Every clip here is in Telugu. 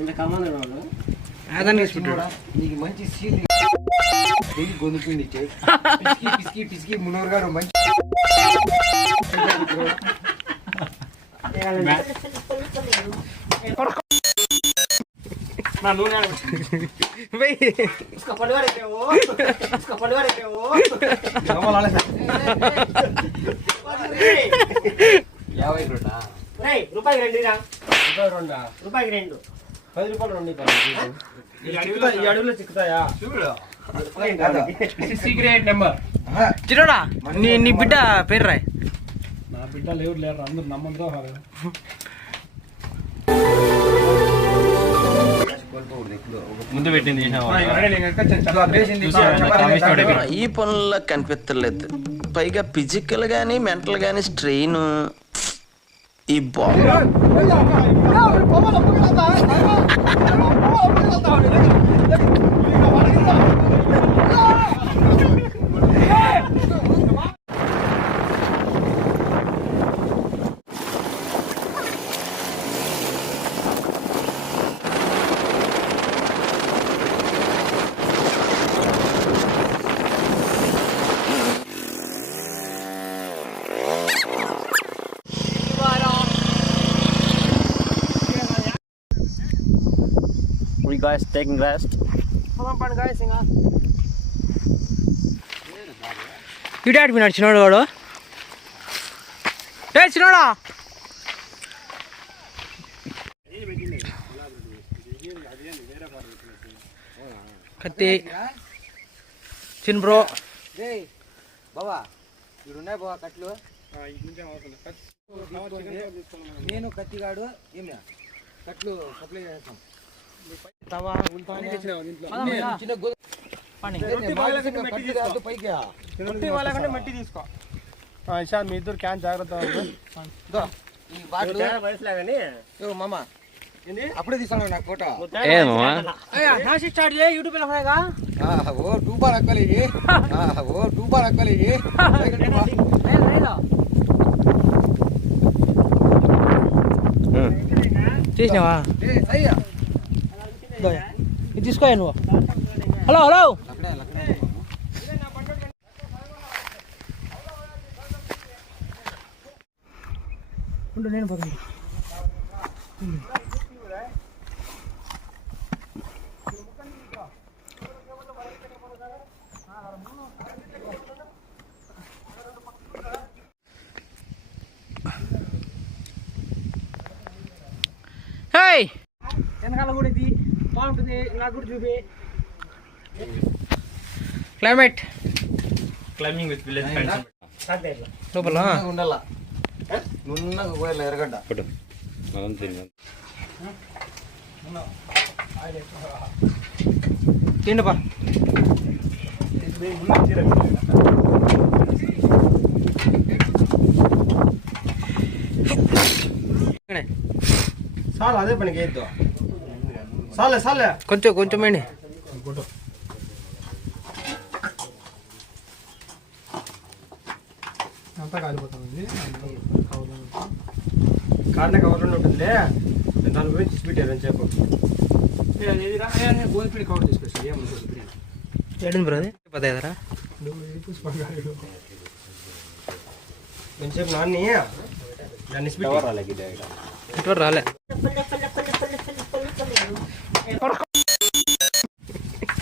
ఇంత కమ్మని వాళ్ళు నీకు మంచి సీన్ గొంతుపిండి పిసికి మునోరు గారు మంచి నా నూనె యాభై రెండా? రూపాయికి రెండు? రూపాయికి రెండు. పది రూపాయలు రెండు. ఈ అడవిలో చిక్కుతాయా చూడు. సీక్రెట్ నెంబర్ చిన్నోడా నీ నీ బిడ్డ పేరు రాయ్. నా బిడ్డలు ఎవరు లేరు అందరు నమ్మతో ముందు పెట్టింది ఈ పనుల్లో కనిపించలేదు పైగా ఫిజికల్ గానీ మెంటల్ గానీ స్ట్రెయిన్ ఈ 我们都不给他打，来吧，来吧，我们不给他打，来来来。Guys taking rest. ఇటు ఆడిపోయినాడు చిన్నోడు వాడు ఏ చిన్నోడా కత్తి చిన్న బ్రో బావా ఇక్కడ ఉన్నాయి బావా కట్లు. నేను కత్తిగాడు ఏమి కట్లు సప్లై చేస్తాం. మట్టి వాళ్ళకంటే మట్టి తీసుకో మీ ఇద్దరు క్యాన్ జాగ్రత్త మామ అప్పుడే నాకు ఫోటో స్టార్ట్ చేయి యూట్యూబ్ ఓ ఓ చేసినావా ఇదో, ఇది తీసుకో నువ్వు. Hello hello. లక్కడే, లక్కడే. ఉండు నేను పక్కన హేయ్! వెనకాల కూడా ఇది. బాగుంటుంది నాకు కూడా చూపి climate climbing with village friends అంతే ఇట్లా లోపల నున్నగా ఉండాల నున్నగా పోయాలి ఎరగడ్డ ఫోటో అదంతా తిరిగి తిండపా చాలు అదే పనికి వేద్దు చాలే చాలే కొంచెం కొంచెం అండి అంతా కాలిపోతుంది. కారణ కవర్ ఉంటుంది దాని గురించి స్పీడ్ అని చెప్పు. గోధుమ కవర్ తీసుకొచ్చి ఏమనుకోవచ్చు ఏడు బ్రో అది? పదే కదరా నేను చెప్పు నాన్ని దాన్ని స్పీడ్ ఇటువరకు రాలే.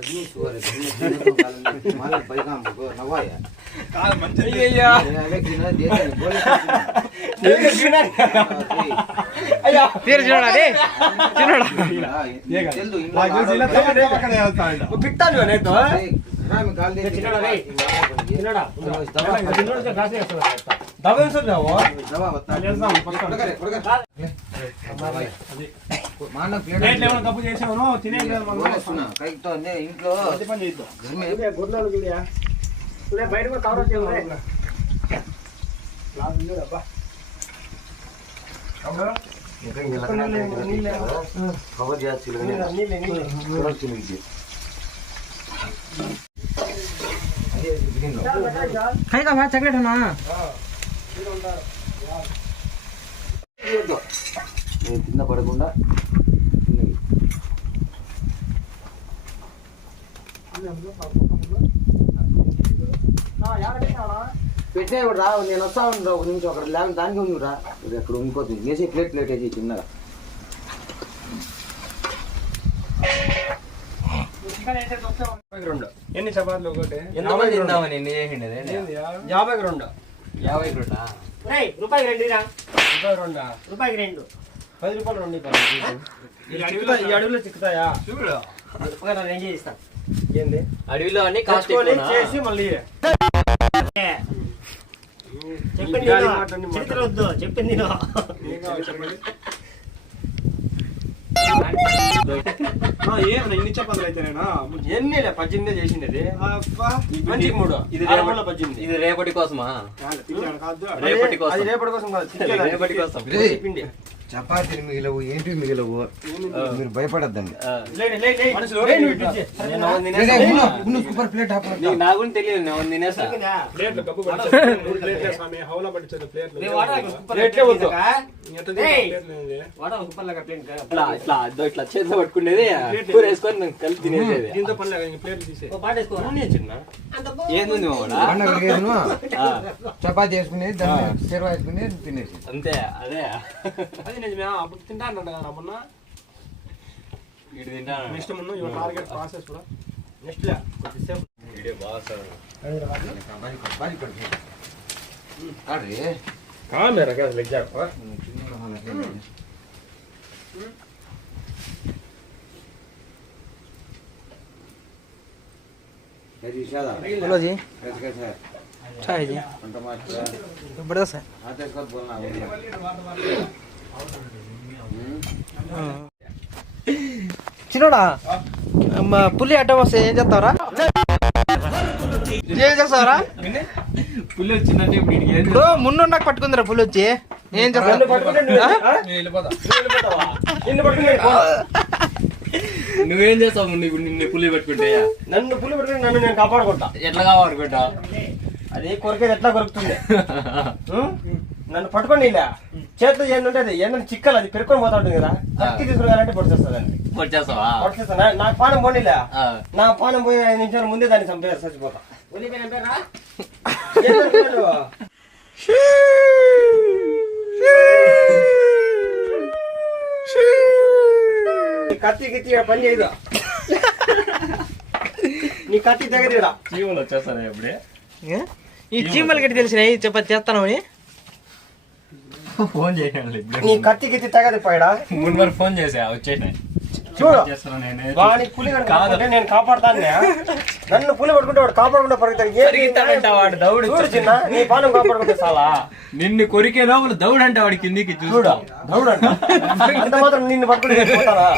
જીવ સુવારે તમને જીવ તો કાલ માલ પૈગામ ગો નવાય કાલ મંજે અય્યા હવે કિના દે દે બોલે એક કિના ಅಯ್ಯ ತೀರ್ ಚಿನ್ನೋಣ ರೀ ಚಿನ್ನೋಣ ಬಿಟ್ಟಲ್ವ ఇంట్లో బయట కూడా కవర్ వచ్చేవారు కవర్ చేయాలి అన్నా? ఇదిగో. నేను కింద పడకుండా. పెట్టే రా నేను వస్తా ఉంటా ఒక నిమిషం అక్కడ లేకపోతే దానికి ఉంది రా. ఇది అక్కడ ఉండిపోతుంది? వేసి ప్లేట్ ప్లేట్ వేసి చిన్నగా రెండు ఎన్ని చపాతీలు ఒకటి? ఎంతమంది తిందామని ఎన్ని చేసిండేది? యాభైకి రెండు. యాభై రెండా? రూపాయి రెండు రా యాభై రెండా? రూపాయికి రెండు. పది రూపాయలు రెండు. ఈ అడవిలో ఈ అడవిలో చిక్కుతాయా? చూడు. ఒక రెండు చేయిస్తాను ఏంది? అడవిలో అన్ని కాస్ట్? చేసి మళ్ళీ చెప్పింది చెప్పింది. ఏమన్నా ఇన్ని చపాతీలు అయితేనేనా ఎన్ని లే, పద్దెనిమిది చేసిండేది మంచికి మూడు ఇది రేపటి పద్దెనిమిది ఇది రేపటి కోసమా. రేపటి కోసం. అది రేపటి కోసం కాదు. రేపటి కోసం. పిండి చపాతీలు మిగిలవు ఏంటి మిగిలవు మీరు భయపడద్దండి. సూపర్ ప్లేట్ నీకు తెలియదు? ఇట్లా చేతిలో పట్టుకునేది కూర వేసుకొని నేను కలిపి తినేసేది. ఏంది చపాతీ వేసుకుని దాన్ని సేవ వేసుకుని తినేసి అంతే అదే అది నిజమే అప్పుడు తింటానంట కదా మొన్న ఇటు తింటాను నెక్స్ట్ ముందు ఇవ టార్గెట్ ప్రాసెస్ కూడా నెక్స్ట్ లే కొద్దిసేపు వీడియో బాగా వస్తాడు. అరే కామెరా కదా లెగ్ बोलो जी कैसे चाय जी टमाटर जबरदस्त है आते कब बोलना చిన్నోడా? అమ్మ, పులి అడ్డం వస్తే ఏం చేస్తావరా? ఏం చేస్తావరా? పుల్లి వచ్చిందంటే ఇప్పుడు మున్ను నాకు పట్టుకుందిరా పులి వచ్చి. ఏం చేస్తావు? ఆ? నిన్ను పట్టుకుని నువ్వేం చేస్తావు ఇప్పుడు నిన్ను పుల్లి పట్టుకుంటే నన్ను పులి పట్టుకుని నన్ను నేను కాపాడుకుంటా. ఎట్లా కావాలనుకుంటా అది కొరికేది ఎట్లా కొరుకుతుంది? నన్ను పట్టుకోండి ఇలా చేతిలో ఏంటంటే అది ఏంటంటే చిక్కలు అది పెరుకొని పోతా ఉంటుంది కదా. కత్తి తీసుకురాలంటే పొడిచేస్తుంది అండి వచ్చేస్తావా పొడిచేస్తా నాకు పానం పోనీలే. ఆ. నా పానం పోయి ఐదు నిమిషాల ముందే దాన్ని చంపే చచ్చిపోతా? నీ కత్తి గిత్తి పని చేయదు. నీ కత్తి తెగదీడా జీవులు వచ్చేస్తారా ఇప్పుడే? ఈ చీమలు గట్టి తెలిసినాయి. చెప్ప చేస్తాను అని ఫోన్ చేయండి. నీ కత్తి గిత్తి తెగది పైడా మూడు వరకు ఫోన్ చేసా వచ్చేసినాయి చూడు. వాని పులి కాదు. పట్టుకుంటే నేను కాపాడుతాను నన్ను పులి పట్టుకుంటే వాడు కాపాడకుండా పరిగెత్తాడు. వాడు దౌడు చిన్న నీ పానం కాపాడుకుంటే చాలా నిన్ను కొరికే లోపల దౌడు అంటే వాడి కిందికి చూడు చూడు దౌడంట. అంత మాత్రం నిన్ను పట్టుకుని నేను పోతానా?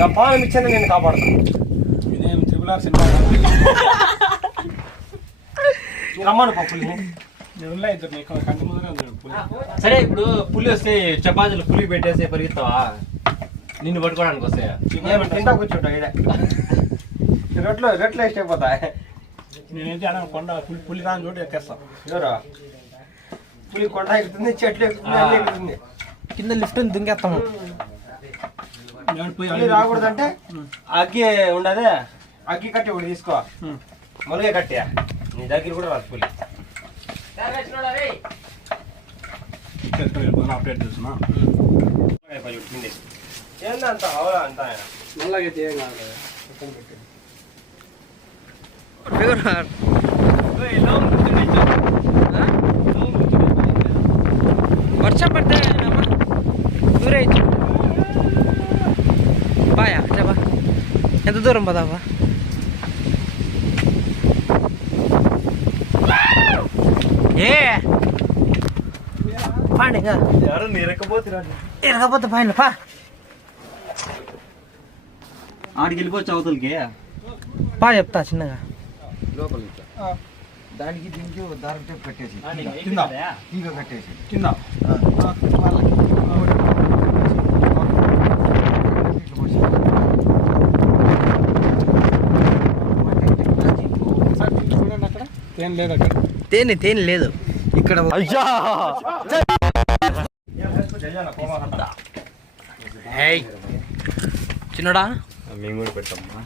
నా పానం ఇచ్చాను నేను కాపాడతా. ఇదేం త్రిపుల్ ఆర్ సినిమా? రమ్మను పా పులిని. సరే ఇప్పుడు పులి వస్తే చపాతీలు పులి పెట్టేసి పరిగెత్తావా నిన్ను పట్టుకోవడానికి వస్తాయా ఏమి తింటా కూర్చుంటా ఈడ రెట్లు రెట్లు వేస్ట్ అయిపోతాయి. నేనైతే అలా కొండ పులి పులి రాని చోటు ఎక్కేస్తాను ఎవరు? పులి కొండ ఎక్కుతుంది చెట్లు ఎక్కుతుంది అన్ని కింద లిఫ్ట్ దుంగేస్తాము పులి రాకూడదంటే అగ్గి ఉండదే అగ్గి కట్టి ఒకటి తీసుకో. మొలగే కట్టి నీ దగ్గర కూడా రాదు పులి. అప్డేట్ చేస్తున్నా ఏందంత అవునా అంత వర్షం పడితే దూరే ఇచ్చు బాయా చెప్పా ఎంత దూరం పదావా ఏ? పాండి ఎరగపోతే పాయండి పా. ఆడికి వెళ్ళిపోవచ్చు అవతలకి పా చెప్తా చిన్నగా. లోపలికి దానికి దీనికి దారం టేప్ కట్టేసి. కింద తీగ కట్టేసి. కింద. అక్కడ. ఏం లేదు అక్కడ. తేనె తేనె లేదు. ఇక్కడ చిన్నడా? మేము కూడా పెట్టమ్మా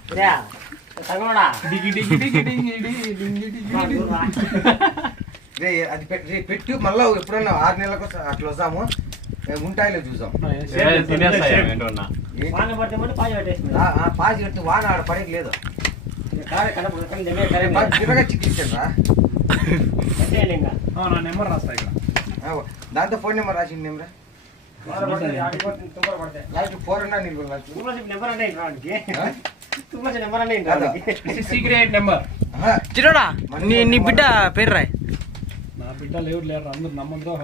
రే, అది పెట్టు. మళ్ళా ఎప్పుడైనా ఆరు నెలలకు అట్లా వస్తాము. ఉంటాయిలే చూసాం పాచి కట్టు వాన ఆడ పడేకి లేదు. చిన్నగా రా. నా నెంబర్ రాస్తా ఇక్కడ ఆ, దాంతో ఫోన్ నెంబర్ రాసింది నెంబర్ వాన పడితే ఆడిపోతుంది తుంపర పడితే లాస్ట్ ఫోర్ అన్నా నీకు లాస్ట్ తుమ్మల నెంబర్ అంటే ఏంటి వాడికి ఆ? తుమ్మల నెంబర్ అంటే ఏంటి కాదా? వాడికి సీక్రెట్ నెంబర్ ఆహా, చిన్నడా నీ నీ బిడ్డ పేరు రాయ్ నా బిడ్డలు ఎవరు లేరు అందరు నమ్మకం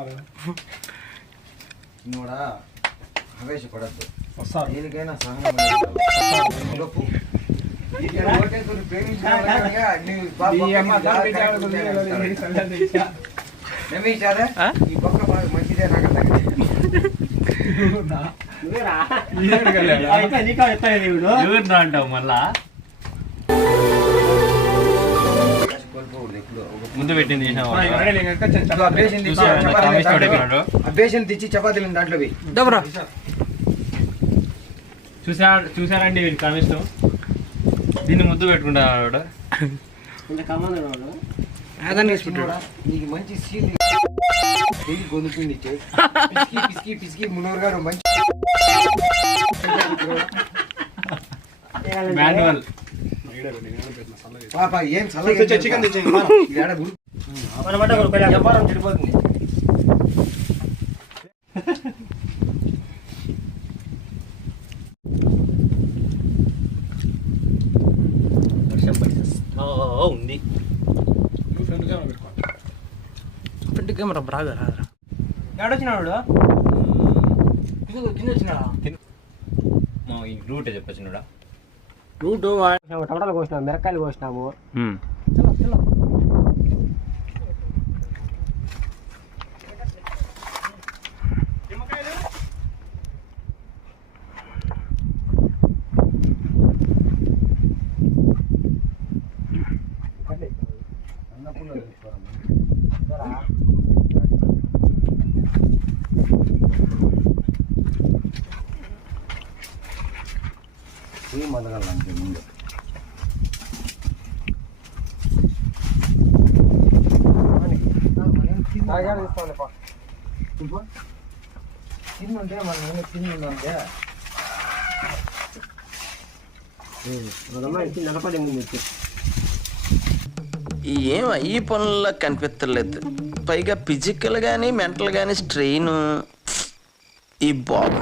నువ్వుడా ఆవేశపడద్దు వస్తారు దేనికైనా సహనం లోపు. అంటావు మళ్ళా ముందు పెట్టింది ఆ, తెచ్చి చపాతీలు దాంట్లో చూసా చూసారండి వీళ్ళు తెచ్చి దీన్ని ముద్దు పెట్టుకుంటాడు ఇంత కమ్మంది వాడు అదని తీసుకుంటాడు చిన్నోడా, నీకు మంచి గొంతుకుంది ఇచ్చే. పిసికి పిసికి పిసికి మునూరు గారు మంచి మాన్యువల్. పాప ఏం చల్లగా చికెన్ వ్యాపారం చెడిపోతుంది. ఫ్రంట్ కెమెరా బాగా రాదురా ఎడొచ్చినాడు కింద వచ్చినాడా రూట్ చెప్పచ్చినడా రూటు టమాటాలు కోసినాము మిరకాయలు కోసినాము ఏం మొదలంటే ముందు తిన్నుంటే మన తిన్నుంటే నలపడి ముందు ఏం ఈ పనుల్లో కనిపించలేదు పైగా ఫిజికల్ కానీ మెంటల్ కానీ స్ట్రెయిన్ ఈ బాబు